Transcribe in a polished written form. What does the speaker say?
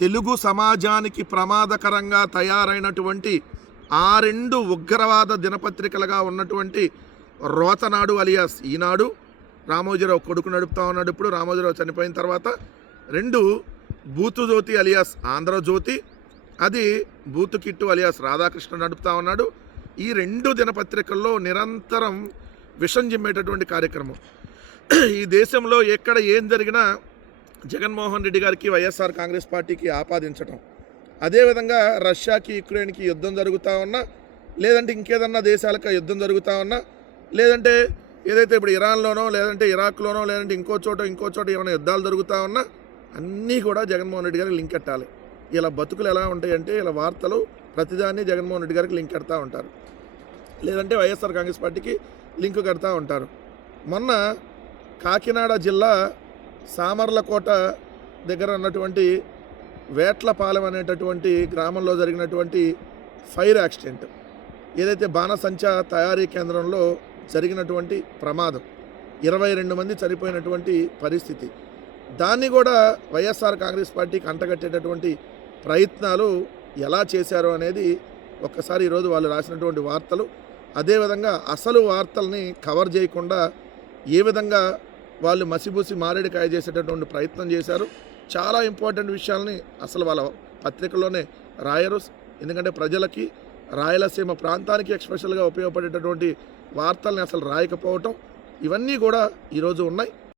తెలుగు సమాజానికి ప్రమాదకరంగా తయారైనటువంటి ఆ రెండు ఉగ్రవాద దినపత్రికలుగా ఉన్నటువంటి రోతనాడు అలియాస్ ఈనాడు, రామోజీరావు కొడుకు నడుపుతా ఉన్నాడు. ఇప్పుడు రామోజీరావు చనిపోయిన తర్వాత రెండు బూతు జ్యోతి అలియాస్ ఆంధ్రజ్యోతి, అది బూతు కిట్టు అలియాస్ రాధాకృష్ణ నడుపుతా ఉన్నాడు. ఈ రెండు దినపత్రికల్లో నిరంతరం విషం జిమ్మేటటువంటి కార్యక్రమం. ఈ దేశంలో ఎక్కడ ఏం జరిగినా జగన్మోహన్ రెడ్డి గారికి, వైఎస్ఆర్ కాంగ్రెస్ పార్టీకి ఆపాదించటం, అదేవిధంగా రష్యాకి యుక్రెయిన్కి యుద్ధం జరుగుతూ ఉన్నా, లేదంటే ఇంకేదన్నా దేశాలకు యుద్ధం జరుగుతూ ఉన్నా, లేదంటే ఏదైతే ఇప్పుడు ఇరాన్లోనో, లేదంటే ఇరాక్లోనో, లేదంటే ఇంకో చోట ఏమైనా యుద్ధాలు జరుగుతూ ఉన్నా అన్నీ కూడా జగన్మోహన్ రెడ్డి గారికి లింక్ ఎట్టాలి. ఇలా బతుకులు ఎలా ఉంటాయంటే, ఇలా వార్తలు ప్రతిదాన్ని జగన్మోహన్ రెడ్డి గారికి లింక్ ఎడతా ఉంటారు, లేదంటే వైఎస్ఆర్ కాంగ్రెస్ పార్టీకి లింక్ కడతా ఉంటారు. మొన్న కాకినాడ జిల్లా సామర్లకోట దగ్గర ఉన్నటువంటి వేట్లపాలెం అనేటటువంటి గ్రామంలో జరిగినటువంటి ఫైర్ యాక్సిడెంట్, ఏదైతే బాణసంచా తయారీ కేంద్రంలో జరిగినటువంటి ప్రమాదం, 22 మంది చనిపోయినటువంటి పరిస్థితి, దాన్ని కూడా వైఎస్ఆర్ కాంగ్రెస్ పార్టీకి అంటగట్టేటటువంటి ప్రయత్నాలు ఎలా చేశారో అనేది ఒక్కసారి ఈరోజు వాళ్ళు రాసినటువంటి వార్తలు, అదేవిధంగా అసలు వార్తల్ని కవర్ చేయకుండా ఏ విధంగా వాళ్ళు మసిబూసి మారేడుకాయ చేసేటటువంటి ప్రయత్నం చేశారు. చాలా ఇంపార్టెంట్ విషయాల్ని అసలు వాళ్ళ పత్రికల్లోనే రాయరు. ఎందుకంటే ప్రజలకి, రాయలసీమ ప్రాంతానికి ఎక్స్పెషల్గా ఉపయోగపడేటటువంటి వార్తల్ని అసలు రాయకపోవటం, ఇవన్నీ కూడా ఈరోజు ఉన్నాయి.